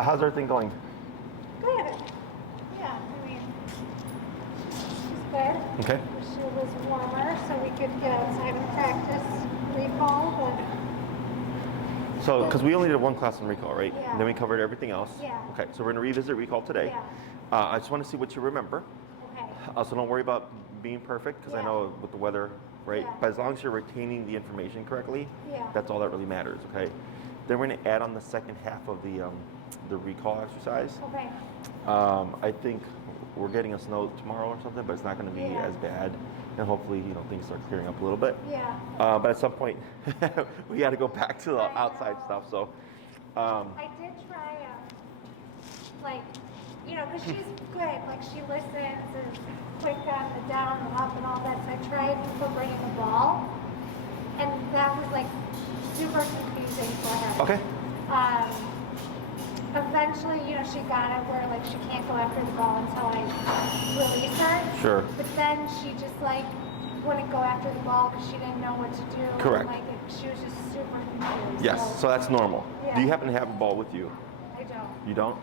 How's everything going? Good. Yeah, I mean, she's good. Okay. Wish it was warmer so we could get outside and practice recall, but So, because we only did one class on recall, right? Yeah. And then we covered everything else. Yeah. Okay, so we're going to revisit recall today. Yeah. I just want to see what you remember. okay. So don't worry about being perfect, because I Yeah. know with the weather, right? Yeah. But as long as you're retaining the information correctly, Yeah. that's all that really matters, okay? Then we're going to add on the second half of the recall exercise. Okay. I think we're getting a snow tomorrow or something, but it's not going to be Yeah. as bad. And hopefully, things start clearing up a little bit. Yeah. But at some point, we got to go back to the I outside know. stuff. So, I did try, because she's good. Like, she listens and is quick on the down and up and all that. So I tried incorporating the ball, and that was like super confusing for her. okay. Eventually, she got it where like she can't go after the ball until I release her. Sure. But then she just like wouldn't go after the ball because she didn't know what to do. Correct. And, she was just super confused. Yes. So that's normal. Yeah. Do you happen to have a ball with you? I don't. You don't?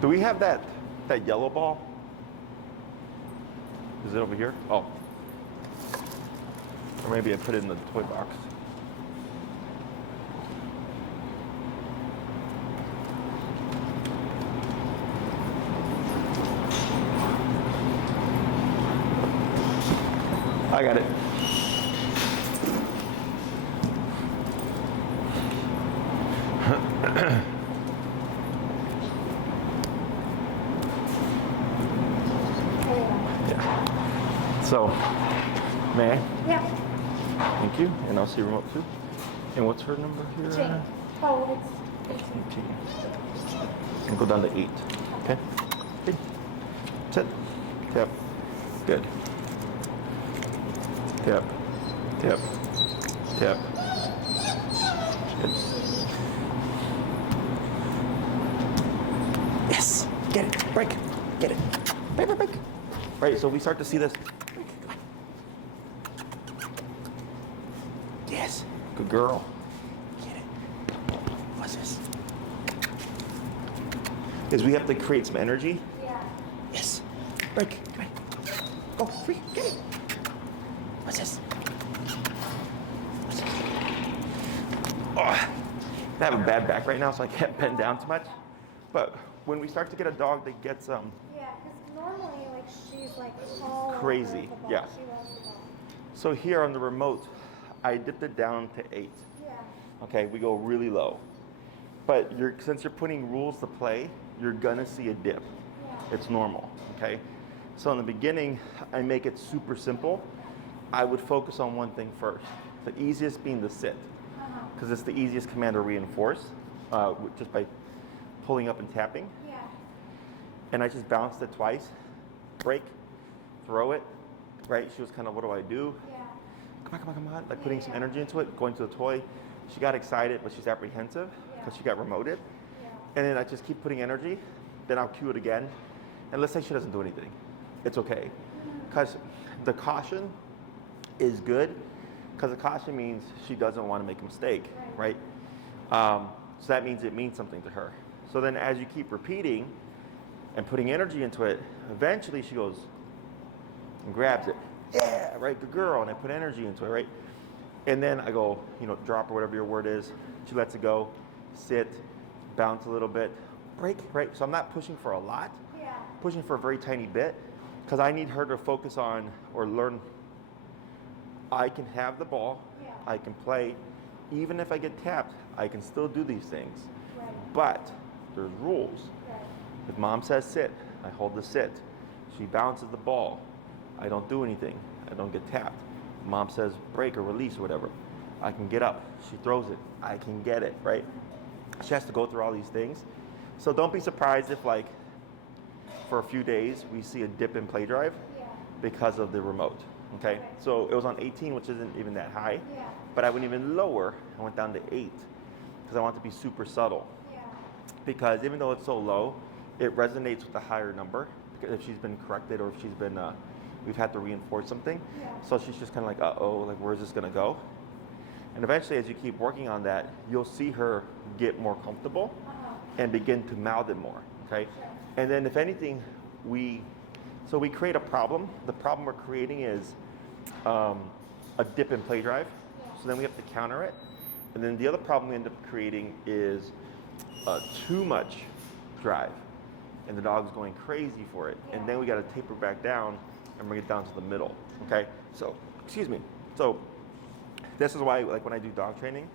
Do we have that yellow ball? Is it over here? Oh. Or maybe I put it in the toy box. I got it. Yeah. So, may I? Yeah. Thank you. And I'll see remote too. And what's her number here? Jane. Oh, it's 18. And go down to 8. Okay. Good. Sit. Tap. Good. Tap. Tap. Tap. Good. Yes. Get it. Break. Get it. Break, break, break. Right, so we start to see this. Yes. Good girl. Get it. What's this? Is we have to create some energy. Yeah. Yes. Break. Come on. Go. Free. Get it. What's this? What's this? Oh, I have a bad back right now, so I can't bend down too much. But when we start to get a dog that gets Yeah, because normally, like, she's like all Crazy, over the ball. yeah. She loves the ball. so here on the remote, I dipped it down to 8. Yeah. Okay, we go really low. But since you're putting rules to play, you're gonna see a dip. Yeah. It's normal, okay? So in the beginning, I make it super simple. I would focus on one thing first. The easiest being the sit, because it's the easiest command to reinforce, just by pulling up and tapping. Yeah. And I just bounced it twice, break, throw it, right? She was kind of, what do I do? Yeah. Come on, come on, come on, like putting some energy into it, going to the toy. She got excited, but she's apprehensive because she got remoted. Yeah. And then I just keep putting energy, then I'll cue it again. And let's say she doesn't do anything. It's okay. Because the caution is good, because the caution means she doesn't want to make a mistake, right? So that means it means something to her. So then as you keep repeating and putting energy into it, eventually she goes and grabs it. Yeah, right, good girl. And I put energy into it, right? And then I go, drop or whatever your word is. She lets it go, sit, bounce a little bit, break, right? So I'm not pushing for a lot, Yeah. pushing for a very tiny bit, because I need her to focus on or learn. I can have the ball, Yeah. I can play. Even if I get tapped, I can still do these things. Right. But there's rules. Right. If mom says sit, I hold the sit. She bounces the ball. I don't do anything. I don't get tapped. Mom says break or release or whatever. I can get up. She throws it. I can get it, right? She has to go through all these things. So don't be surprised if, like, for a few days we see a dip in play drive Yeah. because of the remote. Okay? Okay. So it was on 18, which isn't even that high. Yeah. But I went even lower. I went down to 8 because I want to be super subtle. Yeah. Because even though it's so low, it resonates with the higher number. Because if she's been corrected or if she's been, we've had to reinforce something. Yeah. So she's just kind of like, uh-oh, like, where's this gonna go? And eventually, as you keep working on that, you'll see her get more comfortable and begin to mouth it more, okay? Sure. And then if anything, we create a problem. The problem we're creating is a dip in play drive. Yeah. So then we have to counter it. And then the other problem we end up creating is too much drive. And the dog's going crazy for it. Yeah. And then we got to taper back down and bring it down to the middle, okay? So, excuse me. So this is why, like when I do dog training,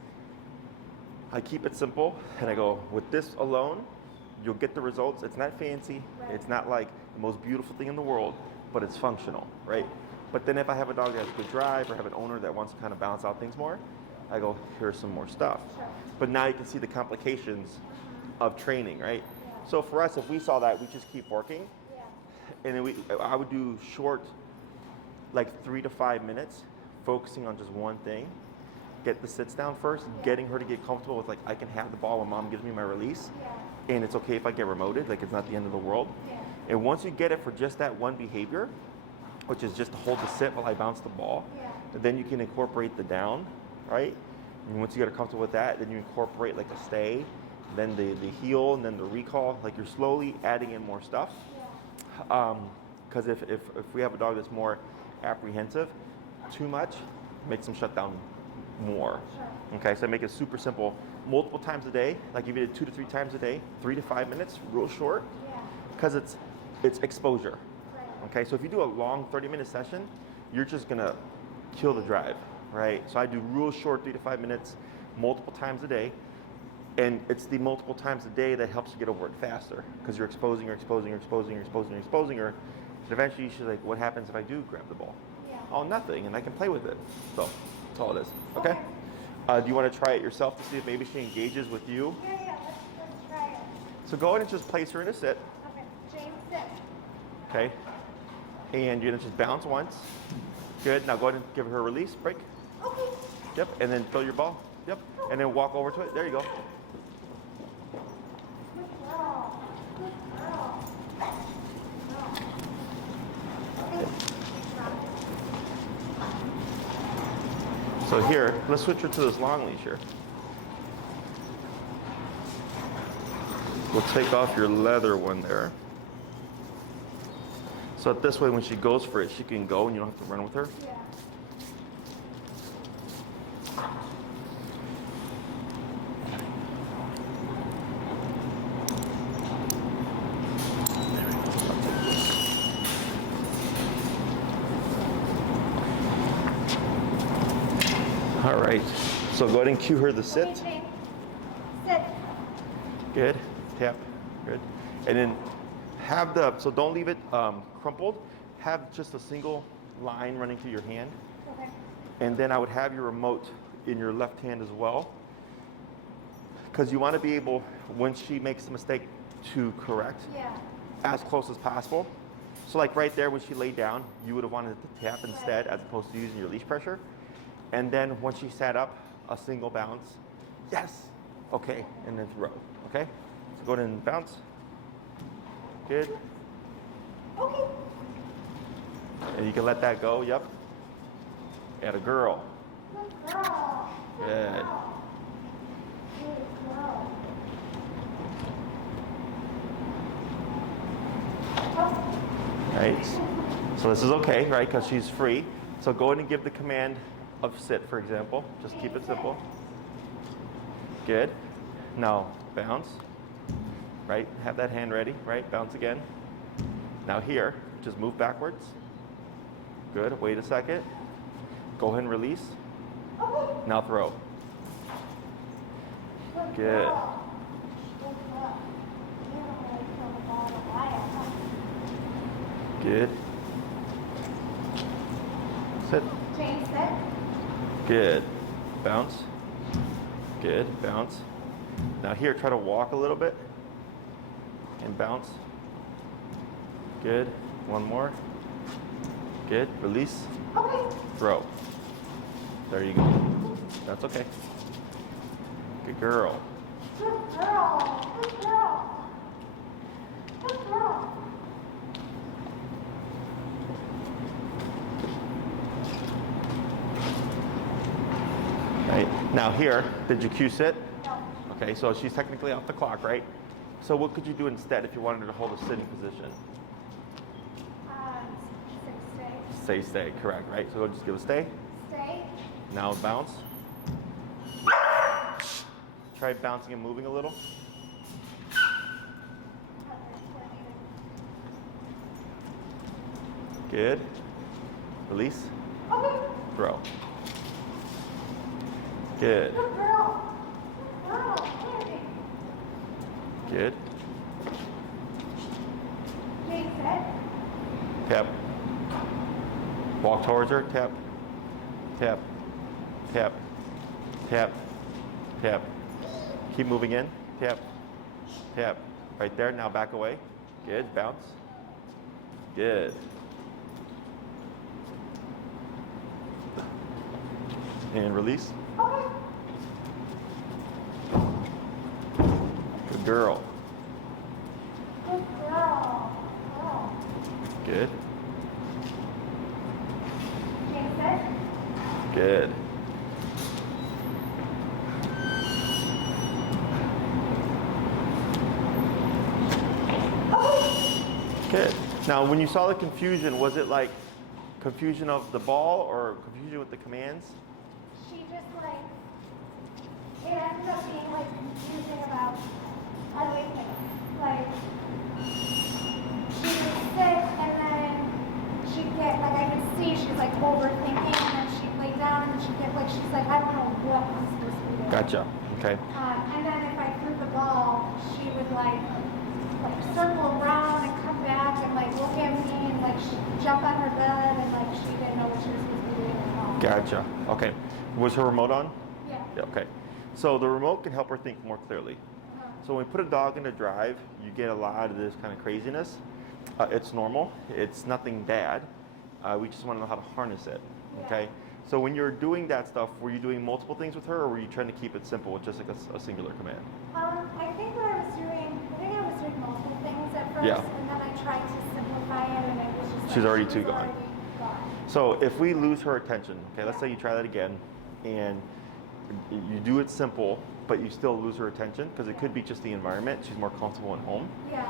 I keep it simple and I go, with this alone, you'll get the results. It's not fancy. Right. It's not like the most beautiful thing in the world, but it's functional, right? But then if I have a dog that has good drive or have an owner that wants to kind of balance out things more, I go, here's some more stuff. Sure. But now you can see the complications of training, right? Yeah. So for us, if we saw that, we just keep working. Yeah. And then I would do short, like 3 to 5 minutes, focusing on just one thing. Get the sits down first, getting her to get comfortable with like, I can have the ball when mom gives me my release. Yeah. And it's okay if I get remoted, like it's not the end of the world. Yeah. And once you get it for just that one behavior, which is just to hold the sit while I bounce the ball, Yeah. then you can incorporate the down, right? And once you get comfortable with that, then you incorporate like a stay, then the heel, and then the recall. Like you're slowly adding in more stuff. Yeah. Because if we have a dog that's more apprehensive, too much makes them shut down more. Sure. Okay, so I make it super simple. Multiple times a day, like if you did 2 to 3 times a day, 3 to 5 minutes, real short, Yeah. because it's exposure. Right. Okay, so if you do a long 30-minute session, you're just gonna kill the drive, right? So I do real short 3 to 5 minutes, multiple times a day, and it's the multiple times a day that helps you get over it faster, because you're exposing her, exposing her, exposing her, exposing her, exposing her, and eventually she's like, what happens if I do grab the ball? Yeah. Oh, nothing, and I can play with it. So that's all it is. Okay. Okay. Do you want to try it yourself to see if maybe she engages with you? Yeah. Let's try it. So go ahead and just place her in a sit. Okay. James, sit. Okay. And you're gonna just bounce once. Good. Now go ahead and give her a release, break. Okay. Yep. And then throw your ball. Yep. And then walk over to it. There you go. Good girl. Good girl. Okay. So here, let's switch her to this long leash here. We'll take off your leather one there. So this way when she goes for it, she can go and you don't have to run with her. Yeah. All right, so go ahead and cue her the sit. Okay, James. Sit. Good, tap, good. And then have so don't leave it crumpled. Have just a single line running through your hand. Okay. And then I would have your remote in your left hand as well. Because you want to be able, when she makes a mistake, to correct Yeah. as close as possible. So like right there when she laid down, you would have wanted to tap instead as opposed to using your leash pressure. And then once she sat up, a single bounce. Yes. Okay. And then throw. Okay. So go ahead and bounce. Good. Okay. And you can let that go. Yep. And a girl. Good girl. Good. Good girl. Right. So this is okay, right? Because she's free. So go ahead and give the command of sit, for example. Just keep it simple. Good. Now bounce. Right. Have that hand ready. Right. Bounce again. Now here, just move backwards. Good. Wait a second. Go ahead and release. Okay. Now throw. Good Good. girl. Good girl. You don't really kill the ball with wire, huh? Good. Sit. James, sit. Good. Bounce. Good. Bounce. Now here, try to walk a little bit. And bounce. Good. One more. Good. Release. Okay. Throw. There you go. That's okay. Good girl. Good girl. Good girl. Good girl. Right. Now here, did you cue sit? No. Okay, so she's technically off the clock, right? So what could you do instead if you wanted her to hold a sitting position? Stay. Stay, correct, right? So just give a stay. Stay. Now bounce. Try bouncing and moving a little. Good. Release. Okay. Throw. Good. Good girl. Good girl. Good. Jason. Tap. Walk towards her. Tap. Tap. Tap. Tap. Tap. Keep moving in. Tap. Tap. Right there. Now back away. Good. Bounce. Good. And release. Okay. Good girl. Good girl. Girl. Good. Jason. Good. Good. Now, when you saw the confusion, was it like confusion of the ball or confusion with the commands? She just like, it ended up being like confusing about everything. Like, she would sit and then she'd get, like I could see she's like overthinking and then she'd lay down and she'd get like, she's like, I don't know what I'm supposed to be doing. Gotcha. Okay. And then if I threw the ball, she would like circle around and come back and like look at me and like jump on her bed and like she didn't know what she was supposed to be doing at all. Gotcha. Okay. Was her remote on? Yeah. Yeah, okay. So the remote can help her think more clearly. So when we put a dog in a drive, you get a lot of this kind of craziness. It's normal. It's nothing bad. We just want to know how to harness it. Okay. Yeah. So when you're doing that stuff, were you doing multiple things with her, or were you trying to keep it simple with just like a singular command? I think what I was doing, multiple things at first, Yeah. and then I tried to simplify it, and it was just She's like, already she too was gone. already gone. So if we lose her attention, okay, let's say you try that again, and you do it simple, but you still lose her attention, because it could be just the environment, she's more comfortable at home, Yeah.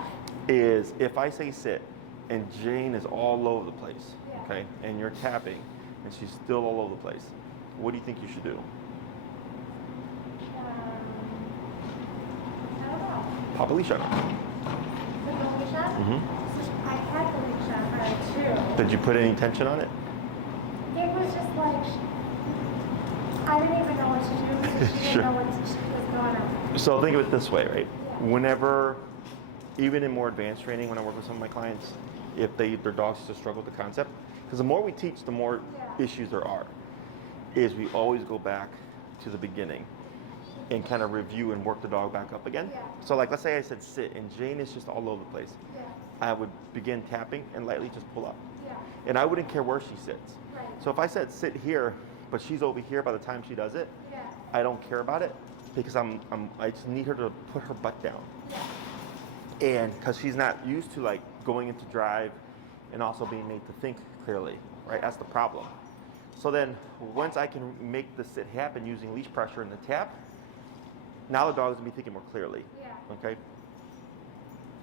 is if I say sit, and Jane is all over the place, Yeah. okay, and you're tapping, and she's still all over the place, what do you think you should do? I don't know. Pop a leash on her. The leash on? Mhm. I had the leash on her too. Did you put any tension on it? It was just like, I didn't even know what to do because she Sure. didn't know what was going on. So think of it this way, right? Yeah. Whenever, even in more advanced training, when I work with some of my clients, if their dogs just struggle with the concept, because the more we teach, the more Yeah. issues there are, is we always go back to the beginning and kind of review and work the dog back up again. Yeah. So like, let's say I said sit, and Jane is just all over the place. Yeah. I would begin tapping and lightly just pull up. Yeah. And I wouldn't care where she sits. Right. So if I said sit here, but she's over here by the time she does it, Yeah. I don't care about it because I just need her to put her butt down. Yeah. And because she's not used to like going into drive and also being made to think clearly, right? That's the problem. So then once I can make the sit happen using leash pressure and the tap, now the dog's gonna be thinking more clearly. Yeah. Okay?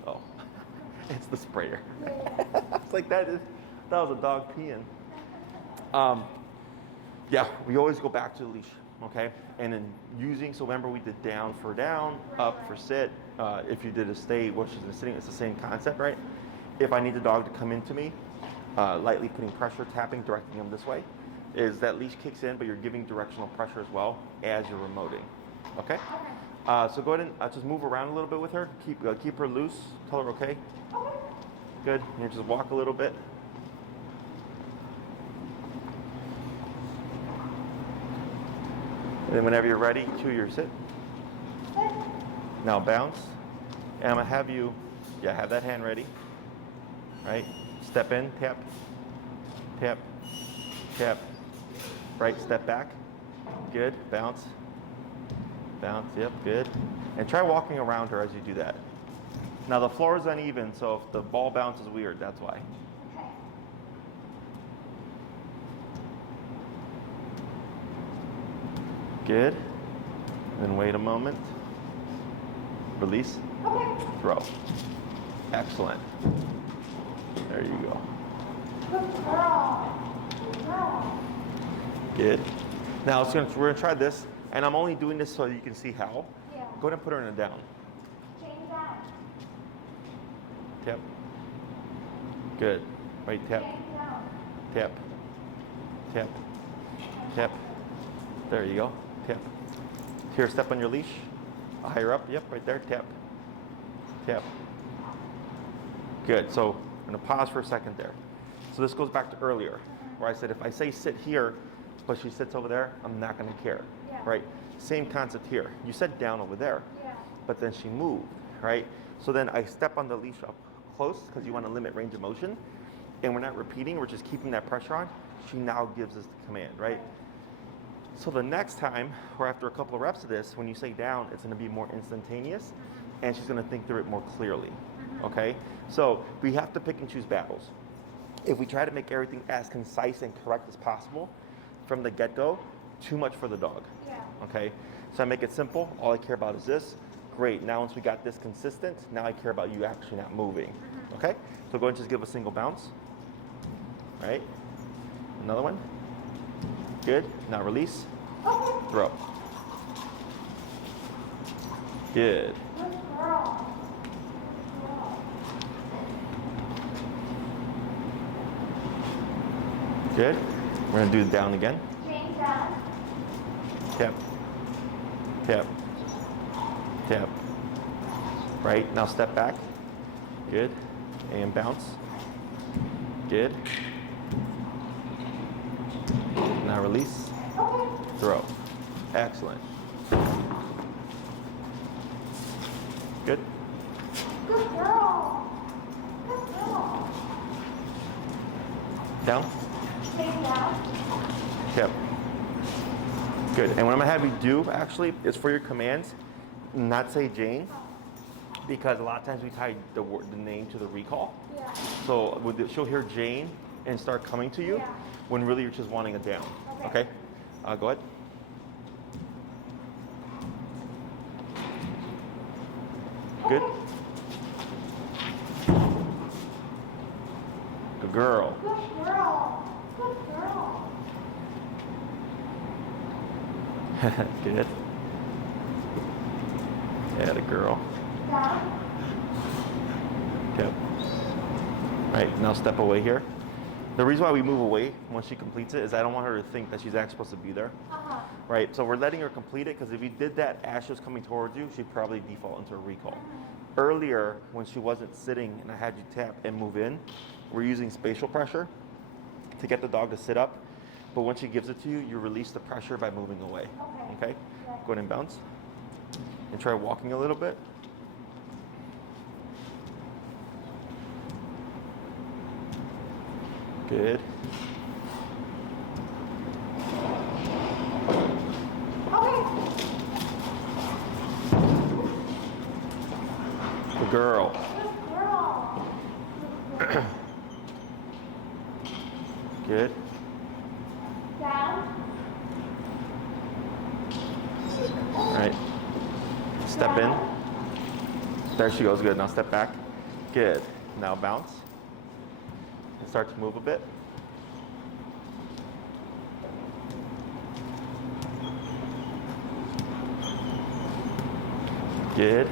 Oh, it's the sprayer. Yeah. It's like that was a dog peeing. Yeah, we always go back to the leash, okay? And then so remember we did down for down, up for sit. If you did a stay, which is sitting, it's the same concept, right? If I need the dog to come into me, lightly putting pressure, tapping, directing them this way, is that leash kicks in, but you're giving directional pressure as well as you're remoting, okay? Okay. So go ahead and just move around a little bit with her. Keep her loose. Tell her okay. Okay. Good. And just walk a little bit. And then whenever you're ready, cue your sit. Now bounce. And I'm gonna have you, have that hand ready. Right? Step in, tap, tap, tap. Right, step back. Good. Bounce. Bounce, yep, good. And try walking around her as you do that. Now the floor is uneven, so if the ball bounces weird, that's why. Okay. Good. Then wait a moment. Release. Okay. Throw. Excellent. There you go. Good girl. Good girl. Good. Now we're gonna try this, and I'm only doing this so you can see how. Yeah. Go ahead and put her in a down. Change that. Tap. Good. Right, tap, Change down. tap, tap, tap. There you go. Tap. Here, step on your leash. Higher up. Yep, right there. Tap. Tap. Good. So I'm gonna pause for a second there. So this goes back to earlier, where I said if I say sit here, but she sits over there, I'm not gonna care. Yeah. Right? Same concept here. You said down over there, Yeah. but then she moved, right? So then I step on the leash up close because you want to limit range of motion, and we're not repeating, we're just keeping that pressure on. She now gives us the command, right? So the next time, or after a couple of reps of this, when you say down, it's going to be more instantaneous, and she's going to think through it more clearly, okay? So we have to pick and choose battles. If we try to make everything as concise and correct as possible from the get-go, too much for the dog. Yeah. Okay, so I make it simple. All I care about is this. Great, now once we got this consistent, now I care about you actually not moving. Okay, so go ahead and just give a single bounce. All right, another one. Good, now release, Okay. throw. Good, Good girl. Good girl. good. We're gonna do it down again. Change down. Tap, tap, tap. Right, now step back. Good, and bounce. Good. Now release, Okay. throw. Excellent. Good. Good girl. Good girl. Down. Change down. Yep. Good. And what I'm gonna have you do actually is for your commands, not say Jane, because a lot of times we tie the name to the recall. Yeah. So she'll hear Jane and start coming to you Yeah. when really you're just wanting a down. Okay. Okay? Go ahead. Good. Good girl. Good girl. Good girl. Good. Yeah, the girl. Down. Yep. Right, now step away here. The reason why we move away once she completes it is I don't want her to think that she's actually supposed to be there. Uh-huh. Right, so we're letting her complete it because if you did that as she was coming towards you, she'd probably default into a recall. Earlier, when she wasn't sitting and I had you tap and move in, we're using spatial pressure to get the dog to sit up. But once she gives it to you, you release the pressure by moving away. Okay? Yeah. Go ahead and bounce. And try walking a little bit. Good. Okay. Good girl. Good girl. Good girl. Good. Down. All right. Step in. There she goes. Good. Now step back. Good. Now bounce. And start to move a bit. Good.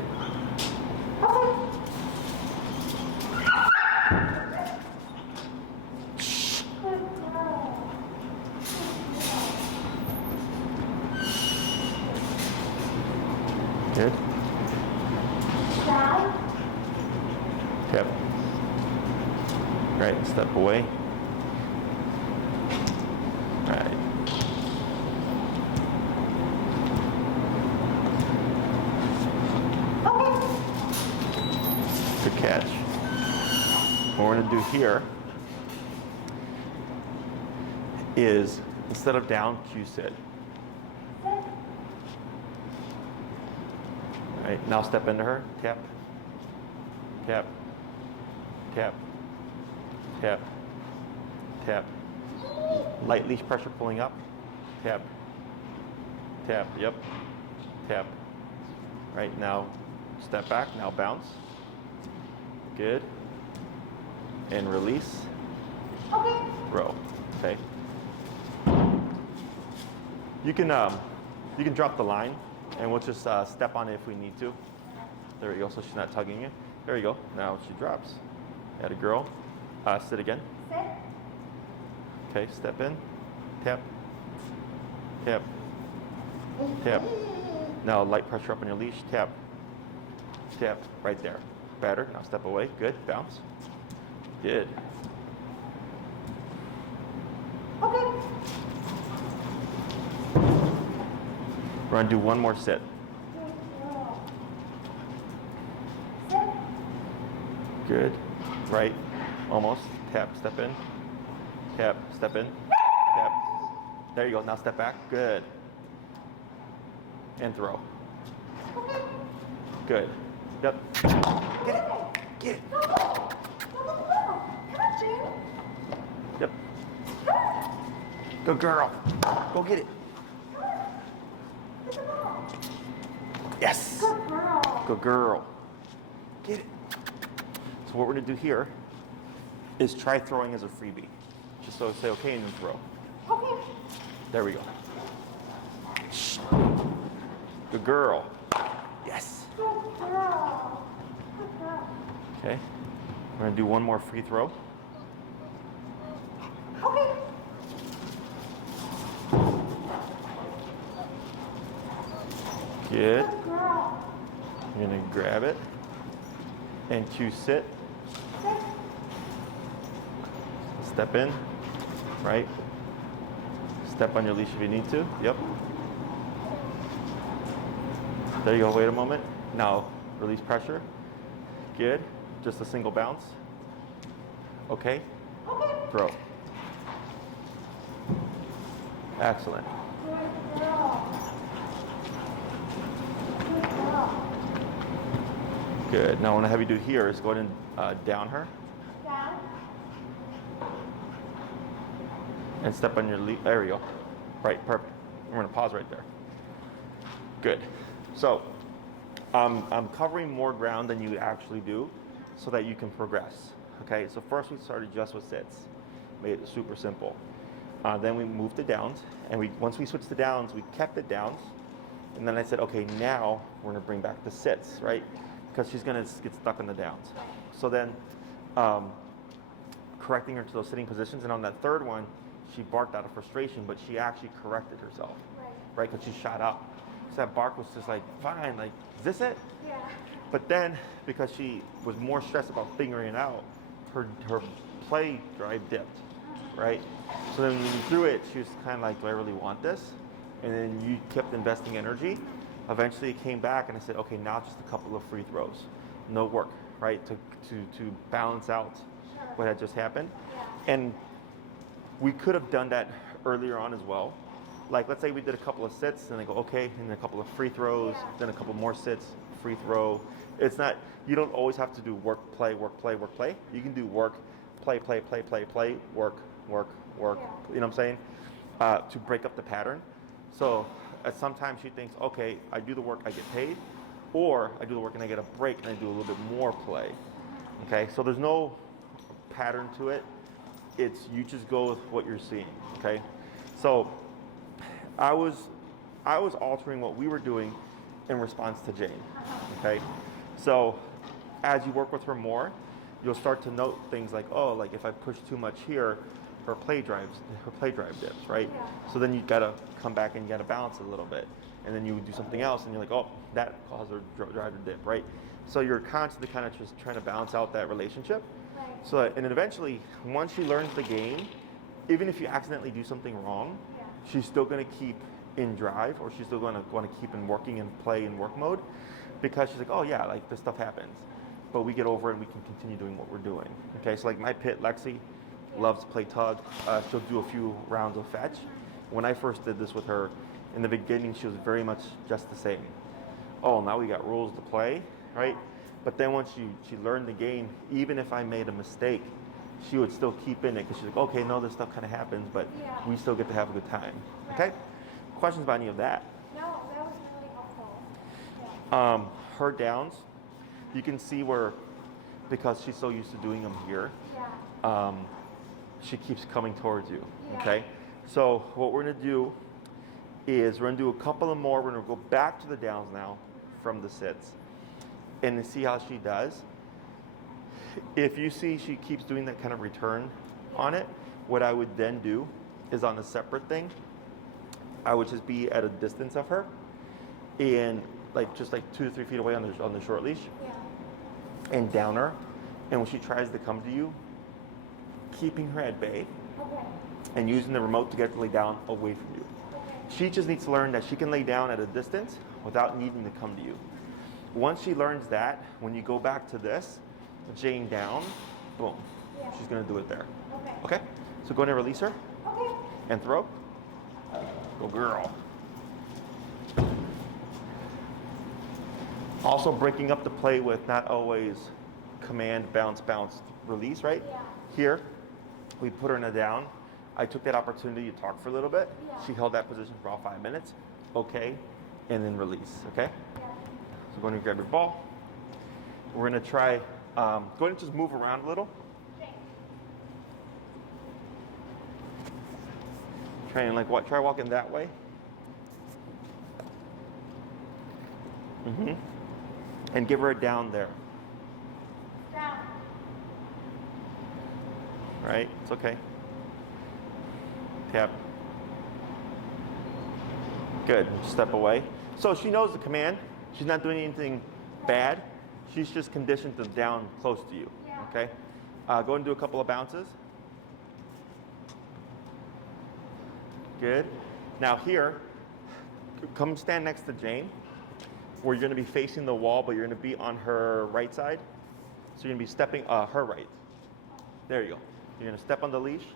Good. Down. Yep. Right. Step away. Right. Good catch. What we're going to do here is instead of down, cue sit. All right, now step into her. Tap, tap, tap, tap, tap. Light leash pressure pulling up. Tap, tap, yep. tap. Right now, step back, now bounce. Good. And release. Okay. Throw. Okay. You can drop the line, and we'll just step on it if we need to. There we go. So she's not tugging you. There you go. Now she drops. Atta girl. Sit again. Sit. Okay. Step in. Tap. Tap. Tap. Now light pressure up on your leash. Tap. Tap. Right there. Batter. Now step away. Good. Bounce. Good. Okay. We're gonna do one more sit. Sit. Good. Right. Almost. Tap. Step in. Tap. Step in. Tap. There you go. Now step back. Good. And throw. Okay. Good. Yep. Get it. Get it. Go. Go, go, go, go. Come on, Jane. Yep. Come on. Good girl. Go get it. Come on. Get the ball. Yes. Good girl. Good girl. Get it. So what we're gonna do here is try throwing as a freebie. Just so say okay and then throw. Okay. There we go. Shh. Good girl. Yes. Good girl. Good girl. Okay. We're gonna do one more free throw. Okay. Good. Good girl. You're gonna grab it and cue sit. Sit. Step in. Right. Step on your leash if you need to. Yep. There you go. Wait a moment. Now release pressure. Good. Just a single bounce. Okay. Okay. Throw. Excellent. Good girl. Good girl. Good. Now what I have you do here is go ahead and down her Down. and step on your leash. There we go. Right. Perfect. We're gonna pause right there. Good. So I'm covering more ground than you actually do so that you can progress. Okay, so first we started just with sits, made it super simple. Then we moved to downs, and once we switched to downs, we kept it downs. And then I said, okay, now we're gonna bring back the sits, right? Because she's gonna get stuck in the downs. So then correcting her to those sitting positions, and on that third one, she barked out of frustration, but she actually corrected herself, right? Because she shot up. So that bark was just like, fine, like, is this it? Yeah. But then, because she was more stressed about figuring it out, her play drive dipped, right? So then when you threw it, she was kind of like, do I really want this? And then you kept investing energy. Eventually it came back and I said, okay, now just a couple of free throws. No work, right? To balance out Sure. what had just happened. Yeah. And we could have done that earlier on as well. Like, let's say we did a couple of sits, and they go, okay, and then a couple of free throws, Yeah. then a couple more sits, free throw. It's not, you don't always have to do work, play, work, play, work, play. You can do work, play, play, play, play, play, work, work, work, Yeah. you know what I'm saying? To break up the pattern. So sometimes she thinks, okay, I do the work, I get paid, or I do the work and I get a break and I do a little bit more play. Okay, so there's no pattern to it. It's, you just go with what you're seeing, okay? So I was altering what we were doing in response to Jane, okay? So as you work with her more, you'll start to note things like, oh, like if I push too much here, her play drive dips, right? Yeah. So then you gotta come back and you gotta balance it a little bit. And then you would do something else and you're like, oh, that caused her drive to dip, right? So you're constantly kind of just trying to balance out that relationship. Right. So that, and then eventually, once she learns the game, even if you accidentally do something wrong, Yeah. she's still going to keep in drive, or she's still going to want to keep in working and play in work mode, because she's like, oh yeah, like this stuff happens, but we get over it and we can continue doing what we're doing. Okay, so like my pit, Lexi, loves to play tug. She'll do a few rounds of fetch. When I first did this with her, in the beginning, she was very much just the same. Oh, now we got rules to play, right? But then once she learned the game, even if I made a mistake, she would still keep in it because she's like, okay, no, this stuff kind of happens, but Yeah. we still get to have a good time. Right. Okay? Questions about any of that? No, that was really helpful. Her downs, you can see where, because she's so used to doing them here, Yeah. she keeps coming towards you, Yeah. okay? So what we're gonna do is we're gonna do a couple of more. We're gonna go back to the downs now from the sits and then see how she does. If you see she keeps doing that kind of return on it, what I would then do is on a separate thing, I would just be at a distance of her and just like 2 to 3 feet away on the short leash Yeah. and down her. And when she tries to come to you, keeping her at bay Okay. and using the remote to get to lay down away from you. Okay. She just needs to learn that she can lay down at a distance without needing to come to you. Once she learns that, when you go back to this, Jane down, boom, Yeah. she's gonna do it there. Okay. Okay? So go ahead and release her Okay. and throw. Go girl. Also breaking up the play with not always command, bounce, bounce, release, right? Yeah. Here, we put her in a down. I took that opportunity to talk for a little bit. Yeah. She held that position for all 5 minutes. Okay, and then release, okay? Yeah. So go ahead and grab your ball. We're gonna try, go ahead and just move around a little. Okay. Try and try walking that way. And give her a down there, Down. right? It's okay. Tap. Good, step away. So she knows the command. She's not doing anything bad. She's just conditioned to down close to you, Yeah. okay? Go and do a couple of bounces. Good. Now here, come stand next to Jane, where you're gonna be facing the wall, but you're gonna be on her right side. So you're gonna be stepping, her right. There you go. You're gonna step on the leash.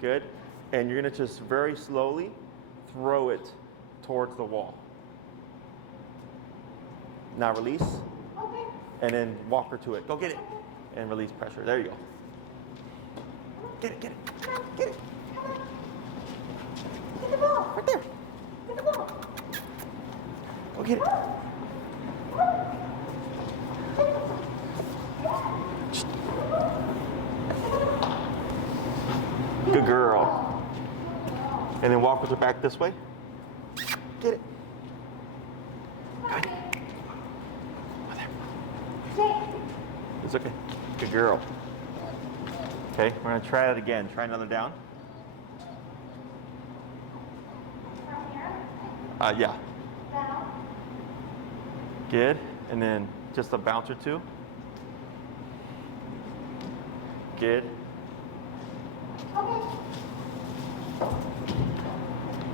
Good. And you're gonna just very slowly throw it towards the wall. Now release, Okay. and then walk her to it. Go get it. And release pressure. There you go. Get it, get it, get it. Come on. Get the ball. Right there. Get the ball. Go get it. Good girl. And then walk with her back this way. Get it. Good. Over there. It's okay. Good girl. Okay, we're gonna try it again. Try another down. From here. Yeah. Down. Good. And then just a bounce or two. Good. Okay.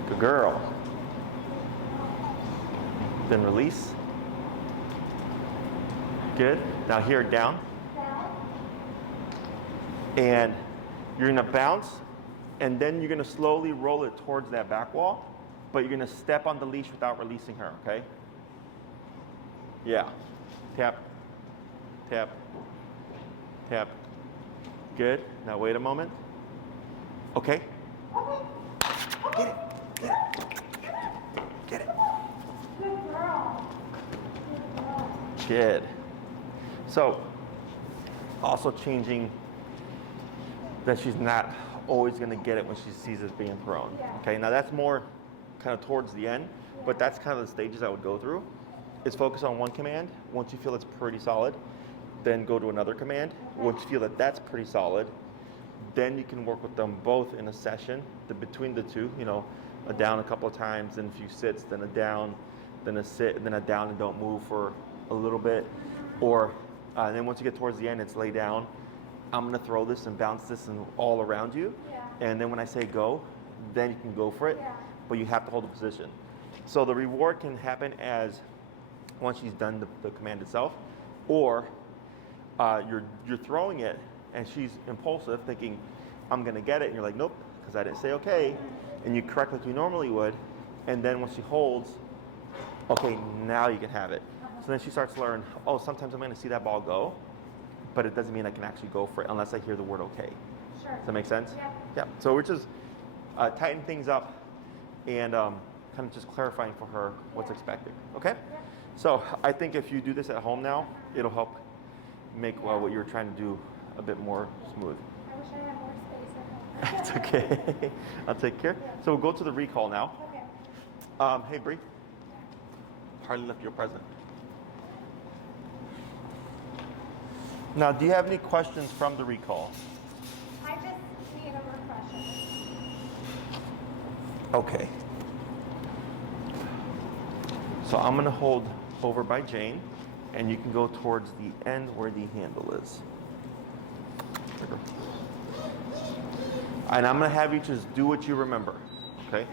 Good girl. Then release. Good. Now here, down. Down. And you're gonna bounce, and then you're gonna slowly roll it towards that back wall, but you're gonna step on the leash without releasing her, okay? Yeah. Tap, tap, tap. Good. Now wait a moment. Okay. Get it, get it, get it. Good girl. Good girl. Good. So, also changing that she's not always going to get it when she sees us being thrown. Yeah. Okay, now that's more kind of towards the end, but that's kind of the stages I would go through. Is focus on one command. Once you feel it's pretty solid, then go to another command. Once you feel that that's pretty solid, then you can work with them both in a session. Between the two, a down a couple of times, then a few sits, then a down, then a sit, and then a down and don't move for a little bit. Or and then once you get towards the end, it's lay down. I'm gonna throw this and bounce this and all around you. Yeah. And then when I say go, then you can go for it, Yeah. but you have to hold the position. So the reward can happen as once she's done the command itself, or you're throwing it and she's impulsive, thinking, I'm gonna get it, and you're like, nope, because I didn't say okay, and you correct like you normally would, and then when she holds, okay, now you can have it. So then she starts to learn, oh, sometimes I'm gonna see that ball go, but it doesn't mean I can actually go for it unless I hear the word okay. Sure. Does that make sense? Yeah. Yeah. So we're just tightening things up and kind of just clarifying for her what's expected. Okay? So I think if you do this at home now, it'll help make what you're trying to do a bit more smooth. I wish I had more space at home. It's okay. I'll take care. So we'll go to the recall now. Okay. Hey, Bree. Hardly left your present. Now, do you have any questions from the recall? I just need a refresher. Okay. So I'm going to hold over by Jane, and you can go towards the end where the handle is. And I'm going to have you just do what you remember, okay?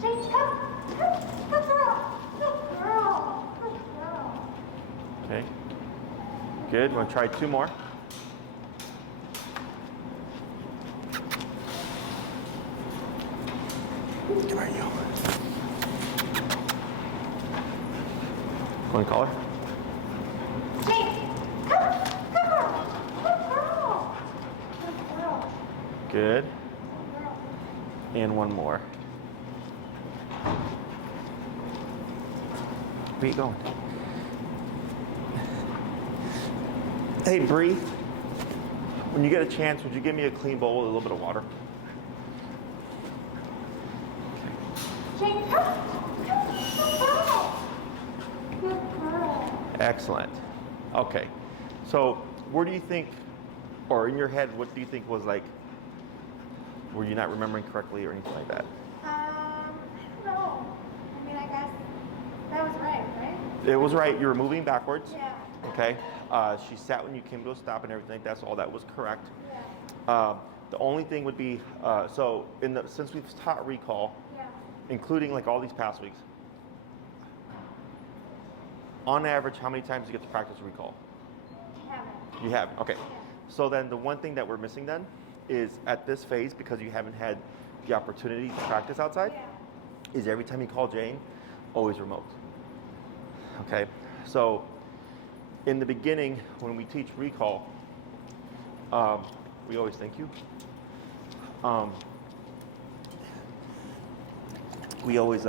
Jane, come. Good girl. Good girl. Good girl. Okay. Good. We're going to try 2 more. Come here, you. Want to call her? Jane, come. Good girl. Good girl. Good girl. Good. Good girl. And 1 more. Where you going? Hey, Bree. When you get a chance, would you give me a clean bowl with a little bit of water? Jane, come. Good girl. Good girl. Excellent. Okay. So, where do you think, or in your head, what do you think was like, were you not remembering correctly or anything like that? I don't know. I mean, I guess that was right? It was right. You were moving backwards. Yeah. Okay. She sat when you came to a stop and everything. That's all. That was correct. Yeah. The only thing would be, so since we've taught recall, Yeah. including like all these past weeks, on average, how many times do you get to practice recall? Haven't. You haven't. Okay. Yeah. So then the one thing that we're missing then is at this phase, because you haven't had the opportunity to practice outside, Yeah. is every time you call Jane, always remote. Okay. So in the beginning, when we teach recall, we always thank you. We always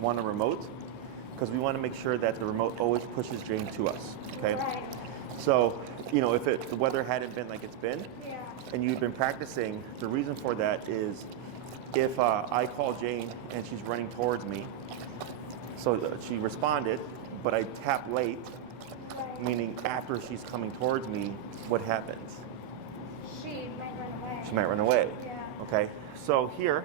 want a remote because we want to make sure that the remote always pushes Jane to us. Okay. Right. So, you know, if the weather hadn't been like it's been, Yeah. and you've been practicing, the reason for that is if I call Jane and she's running towards me, so she responded, but I tap late, Right. meaning after she's coming towards me, what happens? She might run away. She might run away. Yeah. Okay, so here,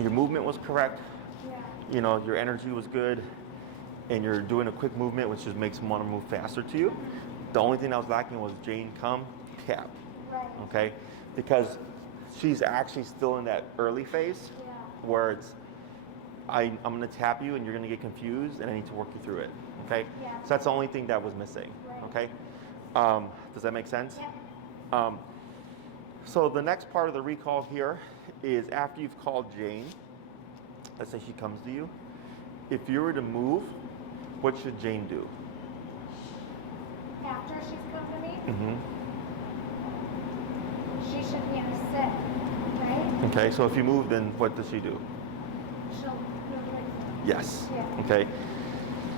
your movement was correct, Yeah. you know, your energy was good, and you're doing a quick movement, which just makes them want to move faster to you. The only thing that was lacking was Jane, come, tap, Right. okay? Because she's actually still in that early phase Yeah. where it's, I'm going to tap you and you're going to get confused and I need to work you through it, okay? Yeah. So that's the only thing that was missing, Right. okay? Does that make sense? Yeah. So the next part of the recall here is after you've called Jane, let's say she comes to you, if you were to move, what should Jane do? After she's come to me, Mm-hmm. she should be in a sit, right? Okay, so if you move, then what does she do? She'll move like Yes. Yeah. Okay.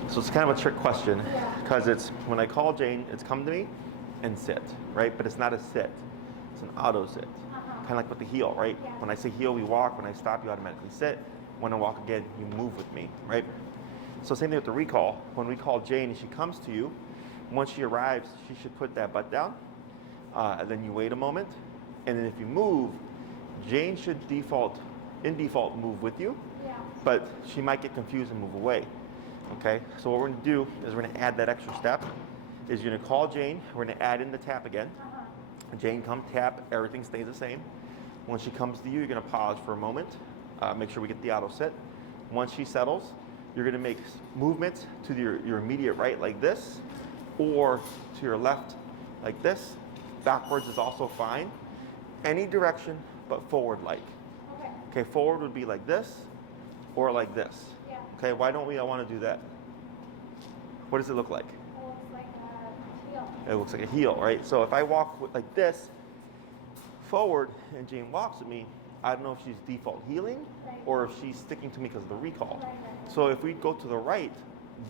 So it's kind of a trick question Yeah. because it's when I call Jane, it's come to me and sit, right? But it's not a sit. It's an auto sit. Kind of like with the heel, right? Yeah. When I say heel, we walk. When I stop, you automatically sit. When I walk again, you move with me, right? So same thing with the recall. When we call Jane and she comes to you, once she arrives, she should put that butt down. And then you wait a moment. And then if you move, Jane should in default, move with you. Yeah. But she might get confused and move away. Okay, so what we're going to do is we're going to add that extra step. Is you're going to call Jane. We're going to add in the tap again. Jane, come tap. Everything stays the same. When she comes to you, you're going to pause for a moment. Make sure we get the auto sit. Once she settles, you're going to make movements to your immediate right like this, or to your left like this. Backwards is also fine. Any direction but forward like. Okay. Okay, forward would be like this or like this. Yeah. Okay, why don't we want to do that? What does it look like? It looks like a heel. It looks like a heel, right? So if I walk like this, forward and Jane walks with me, I don't know if she's default healing or if she's sticking to me because of the recall. So if we go to the right,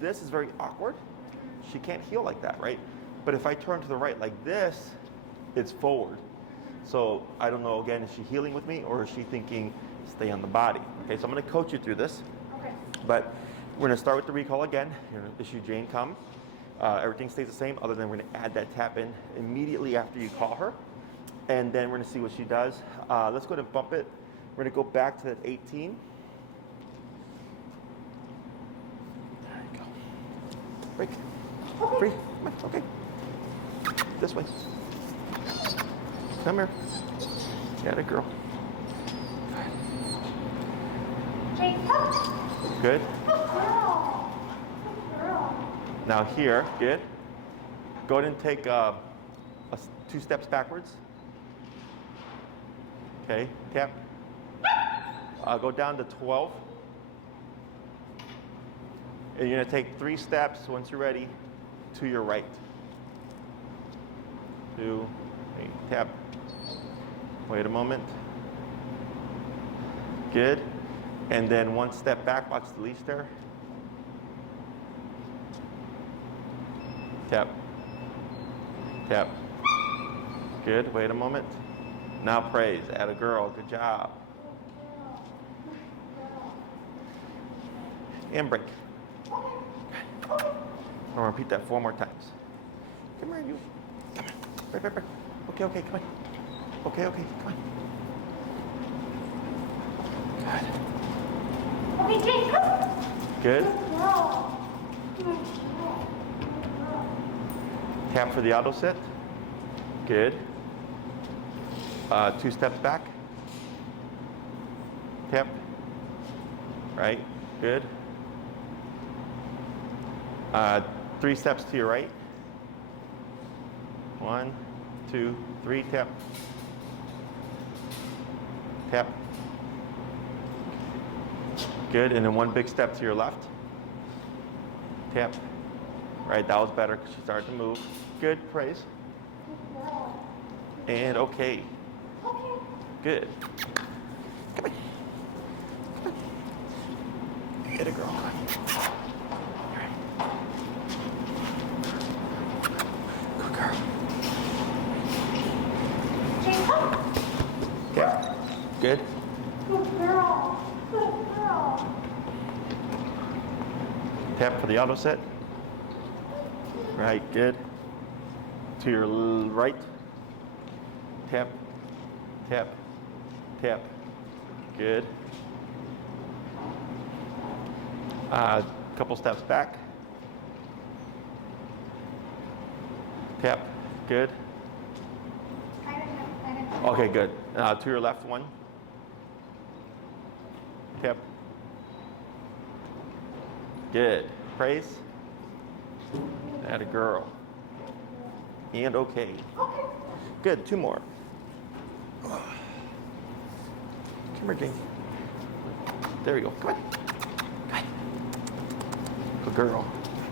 this is very awkward. She can't heel like that, right? But if I turn to the right like this, it's forward. So I don't know, again, is she healing with me or is she thinking stay on the body? Okay, so I'm going to coach you through this. Okay. But we're going to start with the recall again. You're going to issue Jane come. Everything stays the same other than we're going to add that tap in immediately after you call her. And then we're going to see what she does. Let's go ahead and bump it. We're going to go back to that 18. There you go. Break. Okay. Free. Come on. Okay. This way. Come here. Got it, girl. Jane, come. Good. Good girl. Good girl. Now here, good. Go ahead and take 2 steps backwards. Okay, tap. Go down to 12. And you're gonna take 3 steps once you're ready to your right. 2, 3, tap. Wait a moment. Good. And then 1 step back, watch the leash there. Tap. Tap. Good, wait a moment. Now praise, atta girl, good job. And break. I'm gonna repeat that 4 more times. Come here, you. Come on. Break. Okay, come on. Okay, come on. Good. Okay, Jane, come. Good. Good girl. Good girl. Tap for the auto sit. Good. 2 steps back. Tap. Right. Good. 3 steps to your right. 1, 2, 3. Tap. Tap. Good. And then 1 big step to your left. Tap. Right. That was better because she started to move. Good. Praise. Good girl. And okay. Okay. Good. Come on. Get it, girl. Come on. All right. Good girl. Jane, come. Yeah. Good. Good girl. Good girl. Tap for the auto set. Right. Good. To your right. Tap. Tap. Tap. Good. Couple steps back. Tap. Good. I didn't know. Okay, good. To your left 1. Tap. Good. Praise. Atta girl. And okay. Okay. Good. 2 more. Come here, Jane. There we go. Come on. Come on. Good girl.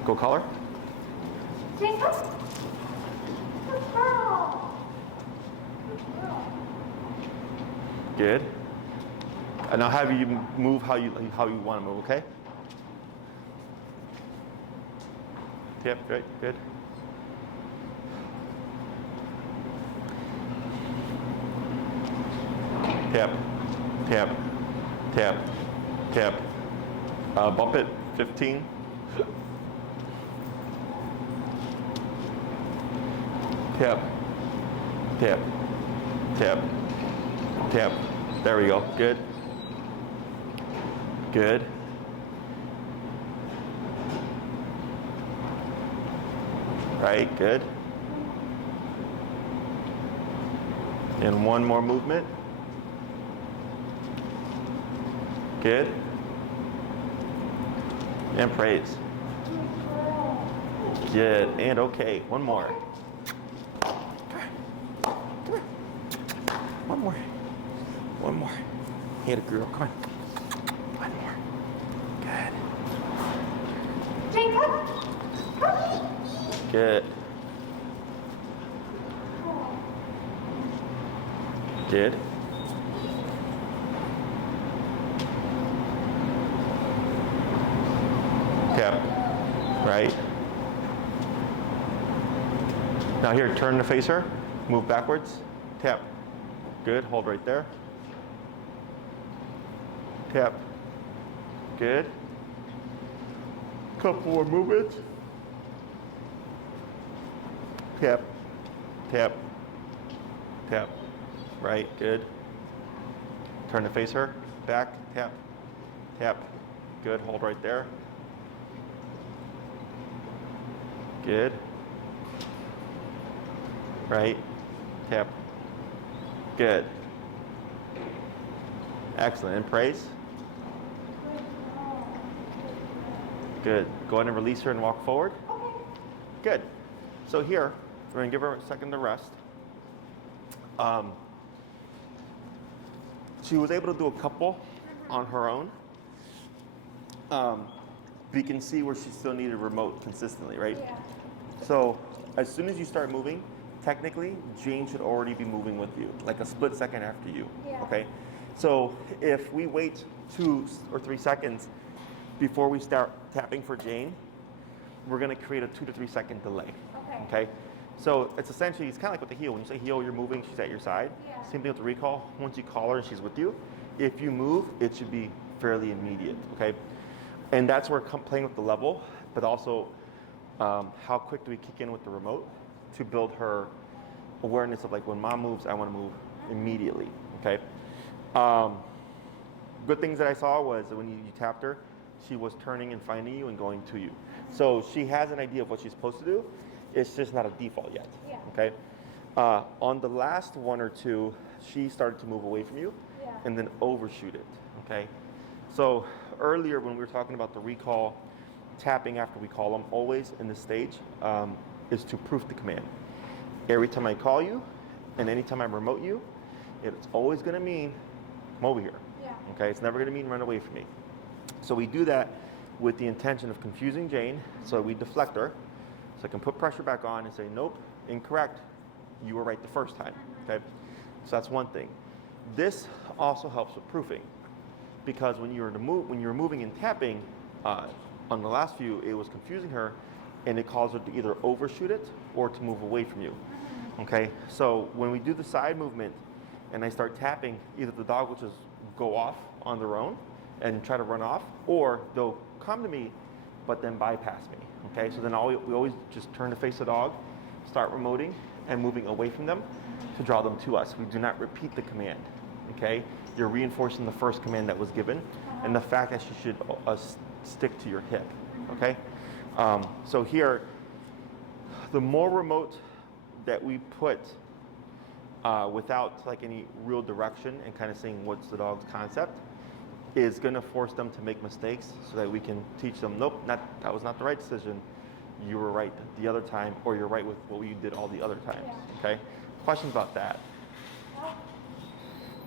Go call her. Jane, come. Good girl. Good girl. Good. And now have you move how you want to move, okay? Yep, right, good. Tap, tap, tap, tap. Bump it, 15. Tap, tap, tap, tap. There we go, good. Good. Right, good. And 1 more movement. Good. And praise. Good. And okay. 1 more. Come here. 1 more. 1 more. Hit it, girl. Come on. 1 more. Good. Jane, come. Come. Good. Good. Tap. Right. Now here, turn to face her. Move backwards. Tap. Good. Hold right there. Tap. Good. Couple more movements. Tap. Tap. Tap. Right. Good. Turn to face her. Back. Tap. Tap. Good. Hold right there. Good. Right. Tap. Good. Excellent. And praise. Good. Go ahead and release her and walk forward. Okay. Good. So here, we're going to give her a second to rest. She was able to do a couple on her own. But you can see where she still needed remote consistently, right? Yeah. So as soon as you start moving, technically, Jane should already be moving with you, like a split second after you, Yeah. okay? So if we wait 2 or 3 seconds before we start tapping for Jane, we're gonna create a 2 to 3 second delay, okay? So it's essentially, it's kind of like with the heel. When you say heel, you're moving, she's at your side. Yeah. Same thing with the recall. Once you call her and she's with you, if you move, it should be fairly immediate, okay? And that's where playing with the level, but also how quick do we kick in with the remote to build her awareness of like when mom moves, I want to move immediately, okay? Good things that I saw was when you tapped her, she was turning and finding you and going to you. So she has an idea of what she's supposed to do. It's just not a default yet, Yeah. okay? On the last 1 or 2, she started to move away from you and then overshoot it, okay? So earlier when we were talking about the recall, tapping after we call them, always in this stage, is to proof the command. Every time I call you and anytime I remote you, it's always gonna mean, come over here, okay? It's never gonna mean run away from me. So we do that with the intention of confusing Jane, so we deflect her, so I can put pressure back on and say, nope, incorrect, you were right the first time, okay? So that's one thing. This also helps with proofing, because when you were moving and tapping, on the last few, it was confusing her, and it caused her to either overshoot it or to move away from you, okay? So when we do the side movement and I start tapping, either the dog will just go off on their own and try to run off, or they'll come to me, but then bypass me, okay? So then we always just turn to face the dog, start remoting and moving away from them to draw them to us. We do not repeat the command, okay? You're reinforcing the first command that was given and the fact that she should stick to your hip, okay? So here, the more remote that we put without like any real direction and kind of saying what's the dog's concept, is going to force them to make mistakes so that we can teach them, nope, that was not the right decision. You were right the other time, or you're right with what you did all the other times, okay? Questions about that?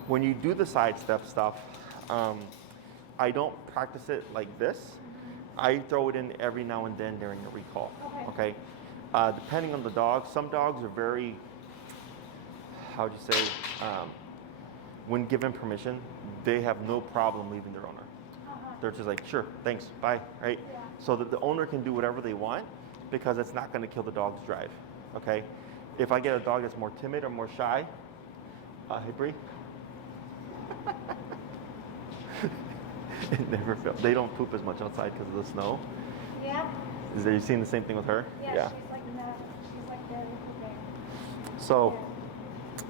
When you do the sidestep stuff, I don't practice it like this. I throw it in every now and then during a recall, okay? Depending on the dog, some dogs are very, how would you say, when given permission, they have no problem leaving their owner. They're just like, sure, thanks, bye, right? So that the owner can do whatever they want, because it's not gonna kill the dog's drive, okay? If I get a dog that's more timid or more shy, hey Bree. It never fails. They don't poop as much outside because of the snow. Yeah. Is there, you seeing the same thing with her? Yeah. She's like barely pooping. So,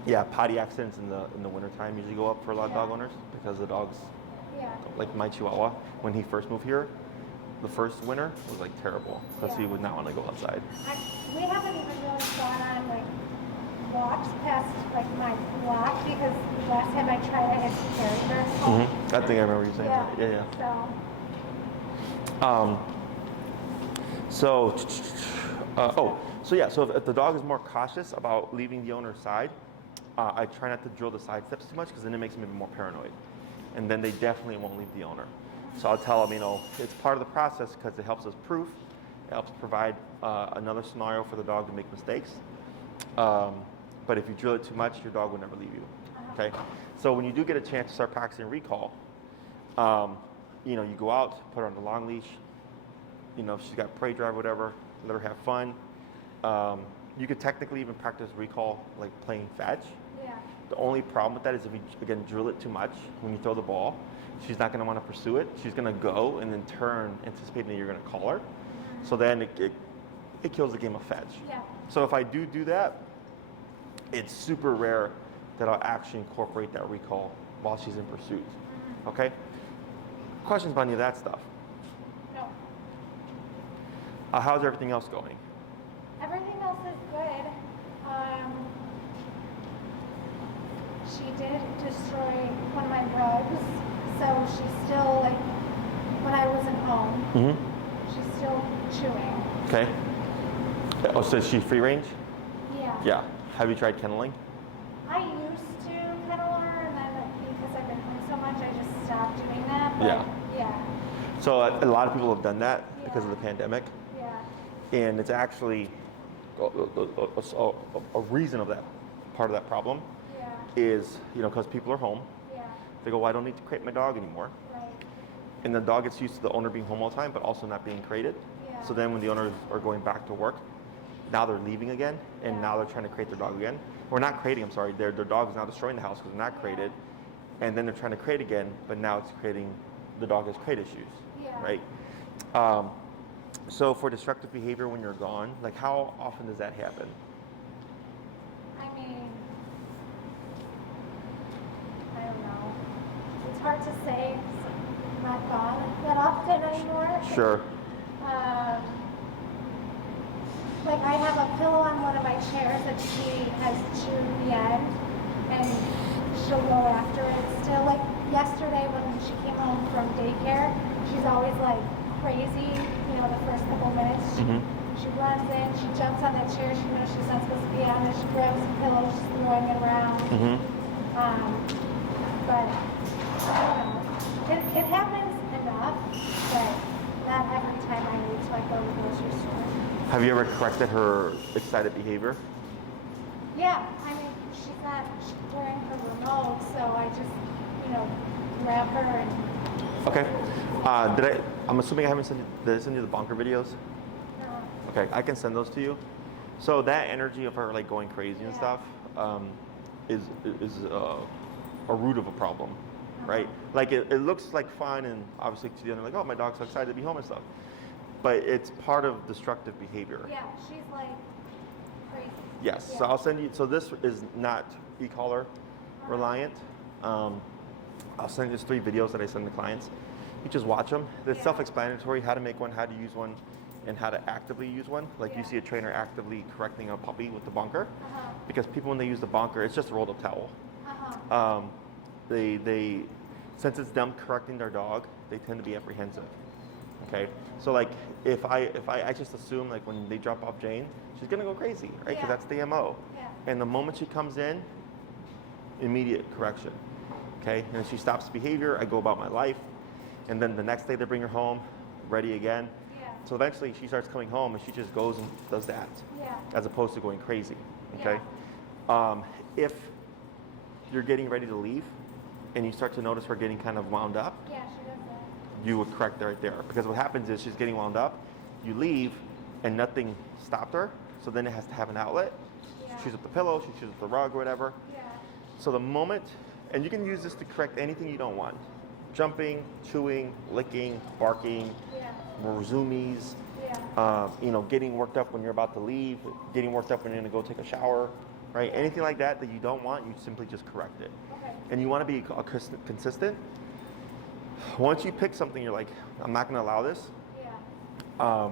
yeah, potty accidents in the wintertime usually go up for a lot of dog owners because the dogs, like my Chihuahua, when he first moved here, the first winter was like terrible because he would not want to go outside. We haven't even really gone on like walks past like my block, because last time I tried I had to carry her. I think I remember you saying that. Yeah. So if the dog is more cautious about leaving the owner's side, I try not to drill the side steps too much, because then it makes them even more paranoid. And then they definitely won't leave the owner. So I'll tell them, it's part of the process because it helps us proof. It helps provide another scenario for the dog to make mistakes. But if you drill it too much, your dog will never leave you. Okay, so when you do get a chance to start practicing recall, you know, you go out, put her on the long leash. You know, if she's got prey drive, whatever, let her have fun. You could technically even practice recall like playing fetch. Yeah. The only problem with that is if you, again, drill it too much when you throw the ball, she's not going to want to pursue it. She's going to go and then turn, anticipating that you're going to call her. So then it kills the game of fetch. Yeah. So if I do that, it's super rare that I'll actually incorporate that recall while she's in pursuit. Okay? Questions about any of that stuff? No. How's everything else going? Everything else is good. She did destroy one of my rugs, so she's still like, when I wasn't home, she's still chewing. Okay. Oh, so is she free range? Yeah. Yeah. Have you tried kenneling? I used to kennel her, and then because I've been home so much, I just stopped doing that. But Yeah. Yeah. So a lot of people have done that because of the pandemic, Yeah. and it's actually a reason of that. Part of that problem Yeah. is, you know, because people are home. Yeah. They go, well, I don't need to crate my dog anymore. Right. And the dog gets used to the owner being home all the time, but also not being crated. Yeah. So then when the owners are going back to work, now they're leaving again, and Yeah. now they're trying to crate their dog again. Or not crating, I'm sorry. Their dog is now destroying the house because they're not crated. And then they're trying to crate again, but now it's creating, the dog has crate issues, Yeah. right? So for destructive behavior when you're gone, like how often does that happen? I mean, I don't know. It's hard to say 'cause I'm not gone that often anymore. Sure. Like I have a pillow on one of my chairs that she has chewed the end, and she'll go after it still. Like yesterday when she came home from daycare, she's always like crazy, you know, the first couple minutes. She runs in, she jumps on that chair, she knows she's not supposed to be on it, she grabs a pillow, she's throwing it around. But I don't know. It happens enough, but not every time I need to like go to the grocery store. Have you ever corrected her excited behavior? Yeah, I mean, she's not wearing her remote, so I just, you know, grab her and. Okay. I'm assuming I haven't sent you, did I send you the bonker videos? No. Okay, I can send those to you. So that energy of her like going crazy and Yeah. stuff is a root of a problem, right? Like it looks like fun, and obviously to the other, like, oh, my dog's so excited to be home and stuff. But it's part of destructive behavior. Yeah, she's like crazy. Yes. Yeah. So I'll send you. So this is not e-collar reliant. I'll send you 3 videos that I send to clients. You just watch them. They're Yeah. self-explanatory: how to make one, how to use one, and how to actively use one. Like you Yeah. see a trainer actively correcting a puppy with the bonker, because people when they use the bonker, it's just a rolled up towel. They since it's them correcting their dog, they tend to be apprehensive. Okay, so like if I just assume like when they drop off Jane, she's gonna go crazy, right? Because Yeah. that's the MO. Yeah. And the moment she comes in, immediate correction. Okay, and if she stops behavior, I go about my life, and then the next day they bring her home, ready again. Yeah. So eventually she starts coming home and she just goes and does that, Yeah. as opposed to going crazy. Okay, if you're getting ready to leave and you start to notice her getting kind of wound up, Yeah, she does that. you would correct her right there. Because what happens is she's getting wound up, you leave, and nothing stopped her, so then it has to have an outlet. Yeah. She chews up the pillow, she chews up the rug or whatever. Yeah. So the moment, and you can use this to correct anything you don't want. Jumping, chewing, licking, barking, Yeah. more zoomies, Yeah. you know, getting worked up when you're about to leave, getting worked up when you're gonna go take a shower, right? Anything like that that you don't want, you simply just correct it. Okay. And you wanna be consistent. Once you pick something, you're like, I'm not gonna allow this, Yeah.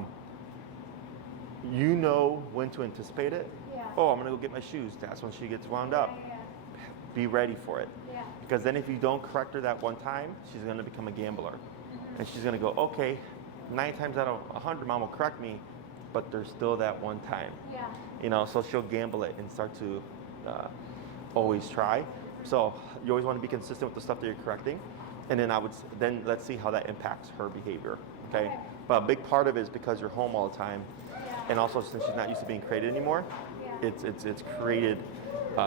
you know when to anticipate it. Yeah. Oh, I'm gonna go get my shoes. That's when she gets wound up. Yeah. Be ready for it. Yeah. Because then if you don't correct her that one time, she's gonna become a gambler. And she's gonna go, okay, 9 times out of 100, mom will correct me, but there's still that one time. Yeah. You know, so she'll gamble it and start to always try. So you always want to be consistent with the stuff that you're correcting, and then let's see how that impacts her behavior. Okay. Okay. But a big part of it is because you're home all the time, Yeah. and also since she's not used to being crated anymore, Yeah. it's created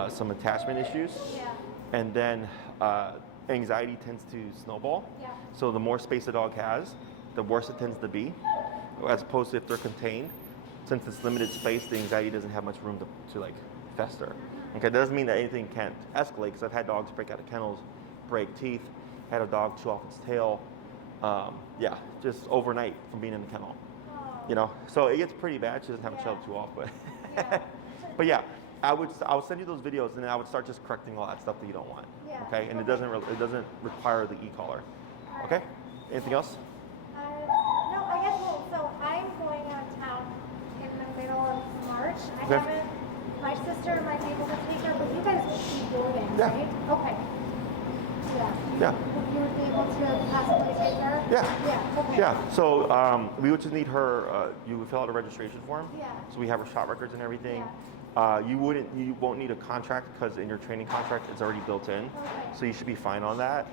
some attachment issues. Yeah. And then anxiety tends to snowball. Yeah. So the more space a dog has, the worse it tends to be, as opposed to if they're contained. Since it's limited space, the anxiety doesn't have much room to like fester. Okay, that doesn't mean that anything can't escalate, because I've had dogs break out of kennels, break teeth, had a dog chew off its tail, yeah, just overnight from being in the kennel. Oh. You know, so it gets pretty bad. She doesn't have a shell chew off, but Yeah. but yeah, I would send you those videos, and then I would start just correcting all that stuff that you don't want. Yeah. Okay, and it doesn't require the e-collar. Okay, anything else? No, I guess, well, so I'm going out of town in the middle of March. I Okay. haven't, my sister might be able to take her, but you guys will be boarding, Yeah. right? Okay. Yeah. Yeah. You would be able to possibly take her? Yeah. Yeah, okay. Yeah, so we would just need her, you would fill out a registration form. Yeah. So we have her shot records and everything. Yeah. You won't need a contract, because in your training contract it's already built in. Okay. So you should be fine on that.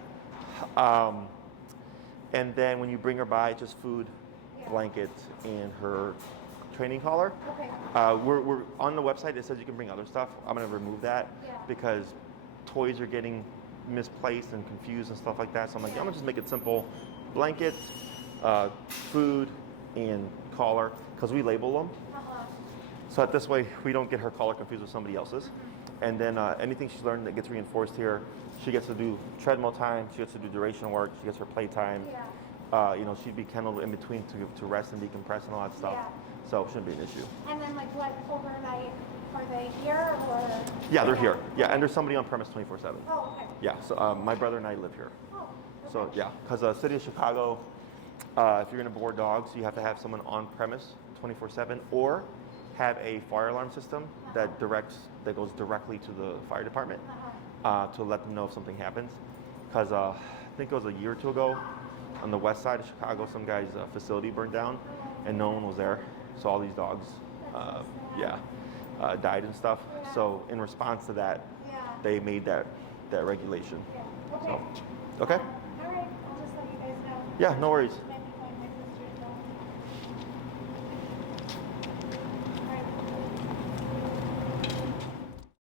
And then when you bring her by, just food, Yeah. blanket, and her training collar. Okay. We're on the website, it says you can bring other stuff. I'm gonna remove that Yeah. because toys are getting misplaced and confused and stuff like that. So I'm like, I'm gonna just make it simple. Blanket, food, and collar, because we label them. Uh-huh. So that this way we don't get her collar confused with somebody else's. And then anything she's learned that gets reinforced here, she gets to do treadmill time, she gets to do duration work, she gets her play time. Yeah. You know, she'd be kenneled in between to rest and decompress and all that stuff. Yeah. So it shouldn't be an issue. And then like what, overnight, are they here or? Yeah, they're here. Yeah, and there's somebody on premise 24/7. Oh, okay. Yeah, so my brother and I live here. Oh, So okay. yeah, because City of Chicago, if you're gonna board dogs, you have to have someone on premise 24/7, or have a fire alarm system that goes directly to the fire department to let them know if something happens. Because I think it was a year or two ago, on the west side of Chicago, some guy's facility burned down, and no one was there. So all these dogs, died and stuff. Yeah. So in response to that, Yeah. they made that regulation. Yeah. Okay. So, okay. All right. I'll just let you guys know. Yeah, no worries. Yeah.